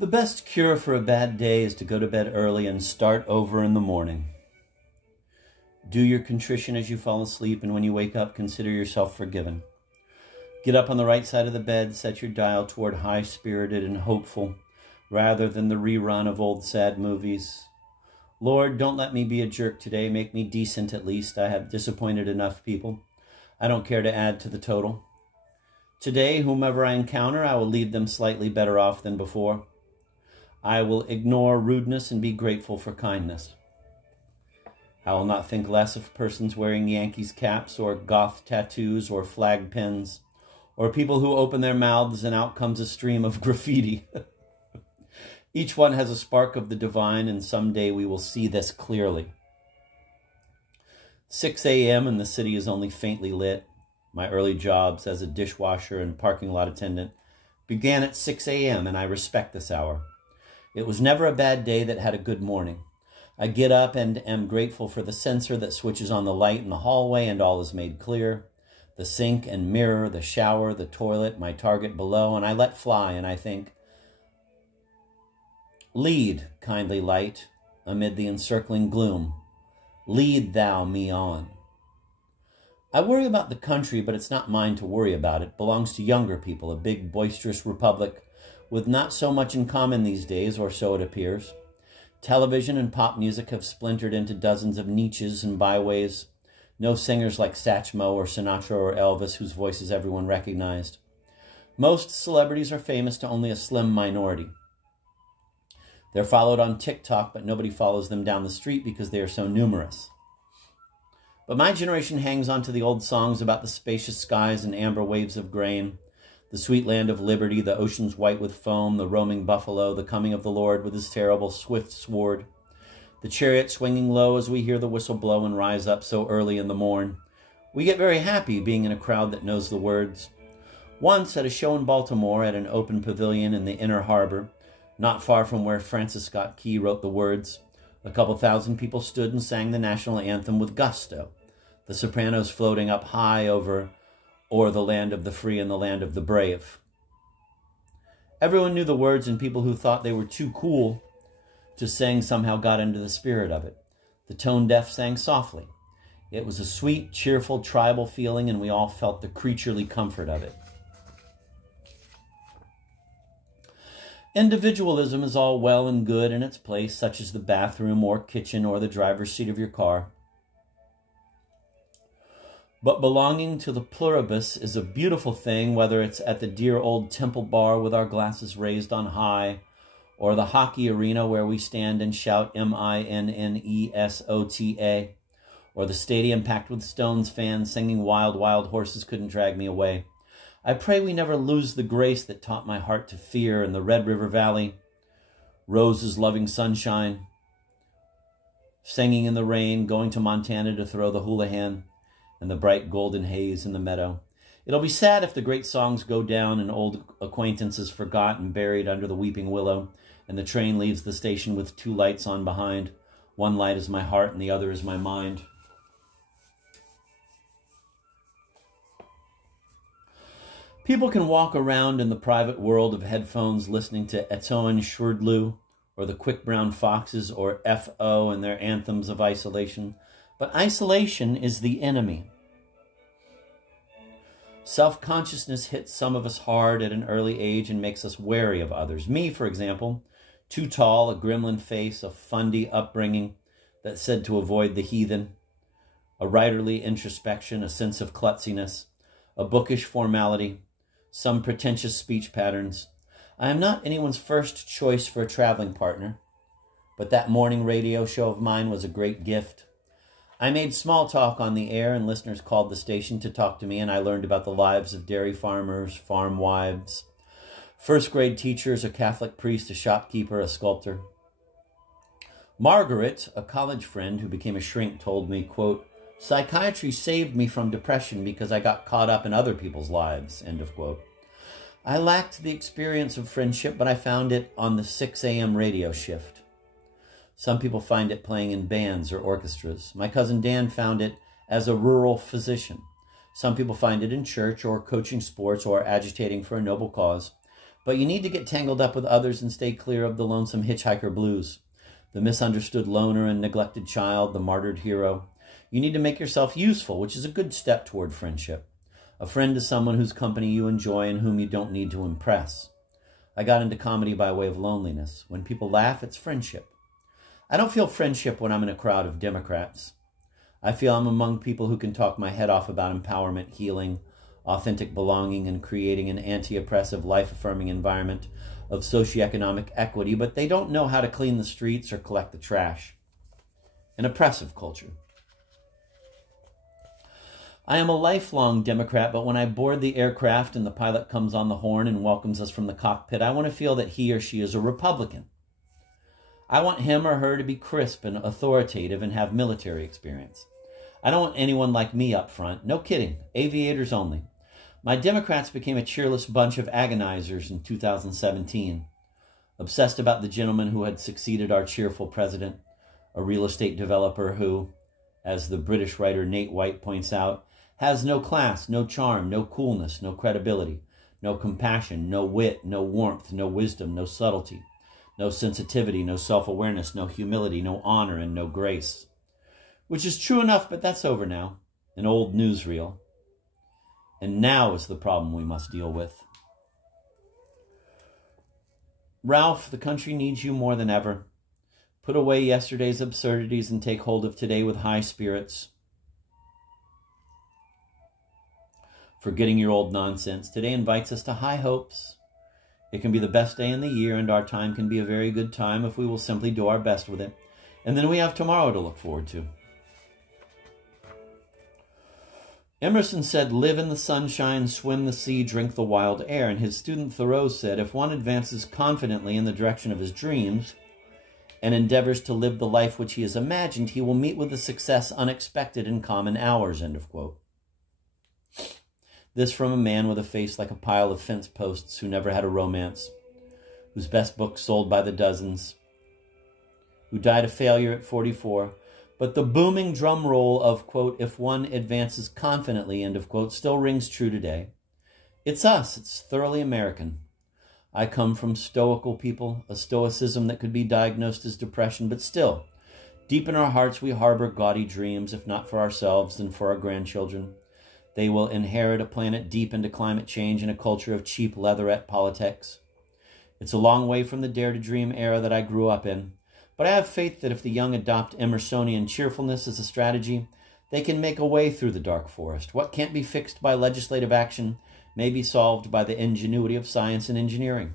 The best cure for a bad day is to go to bed early and start over in the morning. Do your contrition as you fall asleep, and when you wake up, consider yourself forgiven. Get up on the right side of the bed, set your dial toward high-spirited and hopeful, rather than the rerun of old sad movies. Lord, don't let me be a jerk today. Make me decent at least. I have disappointed enough people. I don't care to add to the total. Today, whomever I encounter, I will leave them slightly better off than before. I will ignore rudeness and be grateful for kindness. I will not think less of persons wearing Yankees caps or goth tattoos or flag pins, or people who open their mouths and out comes a stream of graffiti. Each one has a spark of the divine, and someday we will see this clearly. 6 a.m. and the city is only faintly lit. My early jobs as a dishwasher and parking lot attendant began at 6 a.m., and I respect this hour. It was never a bad day that had a good morning. I get up and am grateful for the sensor that switches on the light in the hallway and all is made clear. The sink and mirror, the shower, the toilet, my target below, and I let fly and I think, lead, kindly light, amid the encircling gloom. Lead thou me on. I worry about the country, but it's not mine to worry about. It belongs to younger people, a big, boisterous republic with not so much in common these days, or so it appears. Television and pop music have splintered into dozens of niches and byways. No singers like Satchmo or Sinatra or Elvis, whose voices everyone recognized. Most celebrities are famous to only a slim minority. They're followed on TikTok, but nobody follows them down the street because they are so numerous. But my generation hangs on to the old songs about the spacious skies and amber waves of grain, the sweet land of liberty, the oceans white with foam, the roaming buffalo, the coming of the Lord with his terrible swift sword, the chariot swinging low as we hear the whistle blow and rise up so early in the morn. We get very happy being in a crowd that knows the words. Once at a show in Baltimore at an open pavilion in the Inner Harbor, not far from where Francis Scott Key wrote the words, a couple thousand people stood and sang the national anthem with gusto, the sopranos floating up high over "O'er the land of the free and the land of the brave." Everyone knew the words, and people who thought they were too cool to sing somehow got into the spirit of it. The tone-deaf sang softly. It was a sweet, cheerful, tribal feeling, and we all felt the creaturely comfort of it. Individualism is all well and good in its place, such as the bathroom or kitchen or the driver's seat of your car. But belonging to the pluribus is a beautiful thing, whether it's at the dear old temple bar with our glasses raised on high, or the hockey arena where we stand and shout MINNESOTA, or the stadium packed with Stones fans singing Wild, Wild Horses Couldn't Drag Me Away. I pray we never lose the grace that taught my heart to fear in the Red River Valley, roses loving sunshine, singing in the rain, going to Montana to throw the houlihan, and the bright golden haze in the meadow. It'll be sad if the great songs go down and old acquaintances forgot and buried under the weeping willow, and the train leaves the station with two lights on behind. One light is my heart and the other is my mind. People can walk around in the private world of headphones listening to Etoin Shurdlu or the Quick Brown Foxes or F.O. and their anthems of isolation. But isolation is the enemy. Self-consciousness hits some of us hard at an early age and makes us wary of others. Me, for example, too tall, a gremlin face, a fundy upbringing that said to avoid the heathen, a writerly introspection, a sense of klutziness, a bookish formality, some pretentious speech patterns. I am not anyone's first choice for a traveling partner, but that morning radio show of mine was a great gift. I made small talk on the air, and listeners called the station to talk to me, and I learned about the lives of dairy farmers, farm wives, first-grade teachers, a Catholic priest, a shopkeeper, a sculptor. Margaret, a college friend who became a shrink, told me, quote, "Psychiatry saved me from depression because I got caught up in other people's lives," end of quote. I lacked the experience of friendship, but I found it on the 6 a.m. radio shift. Some people find it playing in bands or orchestras. My cousin Dan found it as a rural physician. Some people find it in church or coaching sports or agitating for a noble cause. But you need to get tangled up with others and stay clear of the lonesome hitchhiker blues, the misunderstood loner and neglected child, the martyred hero. You need to make yourself useful, which is a good step toward friendship. A friend is someone whose company you enjoy and whom you don't need to impress. I got into comedy by way of loneliness. When people laugh, it's friendship. I don't feel friendship when I'm in a crowd of Democrats. I feel I'm among people who can talk my head off about empowerment, healing, authentic belonging, and creating an anti-oppressive, life-affirming environment of socioeconomic equity, but they don't know how to clean the streets or collect the trash. An oppressive culture. I am a lifelong Democrat, but when I board the aircraft and the pilot comes on the horn and welcomes us from the cockpit, I want to feel that he or she is a Republican. I want him or her to be crisp and authoritative and have military experience. I don't want anyone like me up front. No kidding. Aviators only. My Democrats became a cheerless bunch of agonizers in 2017, obsessed about the gentleman who had succeeded our cheerful president, a real estate developer who, as the British writer Nate White points out, has no class, no charm, no coolness, no credibility, no compassion, no wit, no warmth, no wisdom, no subtlety, no sensitivity, no self-awareness, no humility, no honor, and no grace. Which is true enough, but that's over now. An old newsreel. And now is the problem we must deal with. Ralph, the country needs you more than ever. Put away yesterday's absurdities and take hold of today with high spirits. Forgetting your old nonsense, today invites us to high hopes. It can be the best day in the year, and our time can be a very good time if we will simply do our best with it. And then we have tomorrow to look forward to. Emerson said, live in the sunshine, swim the sea, drink the wild air. And his student Thoreau said, if one advances confidently in the direction of his dreams and endeavors to live the life which he has imagined, he will meet with a success unexpected in common hours, end of quote. This from a man with a face like a pile of fence posts who never had a romance, whose best book sold by the dozens, who died a failure at 44, but the booming drum roll of, quote, if one advances confidently, end of quote, still rings true today. It's us. It's thoroughly American. I come from stoical people, a stoicism that could be diagnosed as depression, but still, deep in our hearts we harbor gaudy dreams, if not for ourselves, then for our grandchildren. They will inherit a planet deep into climate change and a culture of cheap leatherette politics. It's a long way from the dare to dream era that I grew up in, but I have faith that if the young adopt Emersonian cheerfulness as a strategy, they can make a way through the dark forest. What can't be fixed by legislative action may be solved by the ingenuity of science and engineering.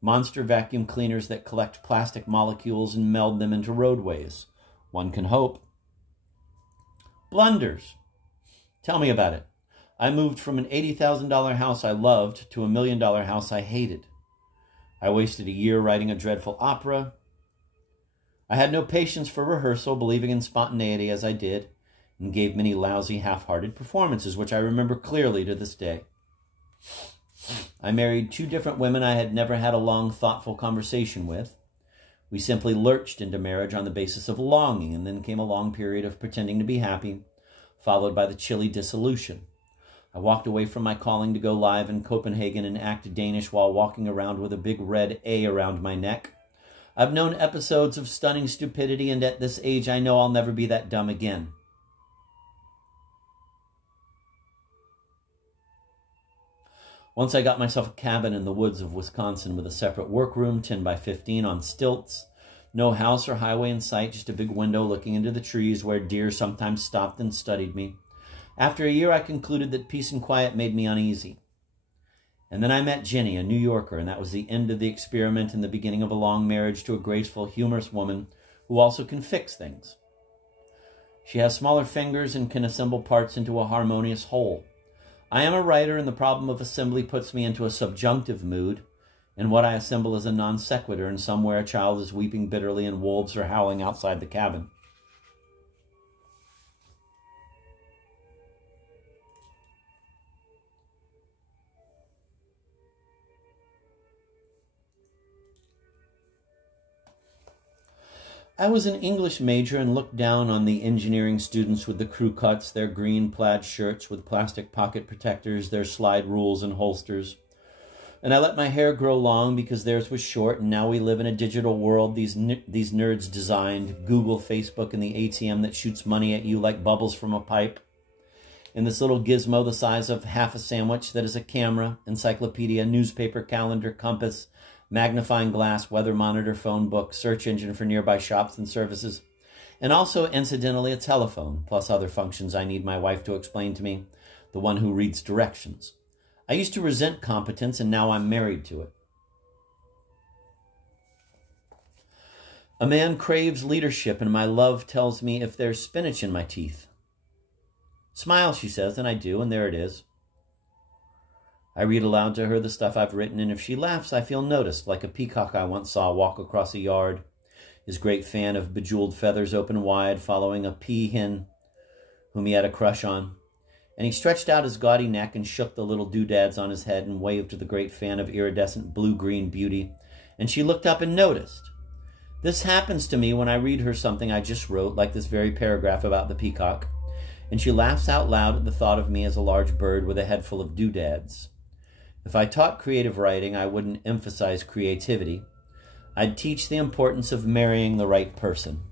Monster vacuum cleaners that collect plastic molecules and meld them into roadways. One can hope. Blunders. Tell me about it. I moved from an $80,000 house I loved to a $1 million house I hated. I wasted a year writing a dreadful opera. I had no patience for rehearsal, believing in spontaneity as I did, and gave many lousy, half-hearted performances, which I remember clearly to this day. I married 2 different women I had never had a long, thoughtful conversation with. We simply lurched into marriage on the basis of longing, and then came a long period of pretending to be happy, followed by the chilly dissolution. I walked away from my calling to go live in Copenhagen and act Danish while walking around with a big red A around my neck. I've known episodes of stunning stupidity, and at this age I know I'll never be that dumb again. Once I got myself a cabin in the woods of Wisconsin with a separate workroom, 10 by 15 on stilts. No house or highway in sight, just a big window looking into the trees where deer sometimes stopped and studied me. After a year, I concluded that peace and quiet made me uneasy. And then I met Jenny, a New Yorker, and that was the end of the experiment and the beginning of a long marriage to a graceful, humorous woman who also can fix things. She has smaller fingers and can assemble parts into a harmonious whole. I am a writer, and the problem of assembly puts me into a subjunctive mood, and what I assemble is a non sequitur, and somewhere a child is weeping bitterly and wolves are howling outside the cabin. I was an English major and looked down on the engineering students with the crew cuts, their green plaid shirts with plastic pocket protectors, their slide rules and holsters. And I let my hair grow long because theirs was short, and now we live in a digital world these nerds designed. Google, Facebook, and the ATM that shoots money at you like bubbles from a pipe. And this little gizmo the size of half a sandwich that is a camera, encyclopedia, newspaper, calendar, compass, magnifying glass, weather monitor, phone book, search engine for nearby shops and services, and also, incidentally, a telephone, plus other functions I need my wife to explain to me, the one who reads directions. I used to resent competence, and now I'm married to it. A man craves leadership, and my love tells me if there's spinach in my teeth. Smile, she says, and I do, and there it is. I read aloud to her the stuff I've written, and if she laughs, I feel noticed, like a peacock I once saw walk across a yard, his great fan of bejeweled feathers open wide, following a pea-hen whom he had a crush on. And he stretched out his gaudy neck and shook the little doodads on his head and waved to the great fan of iridescent blue-green beauty. And she looked up and noticed. This happens to me when I read her something I just wrote, like this very paragraph about the peacock. And she laughs out loud at the thought of me as a large bird with a head full of doodads. If I taught creative writing, I wouldn't emphasize creativity. I'd teach the importance of marrying the right person.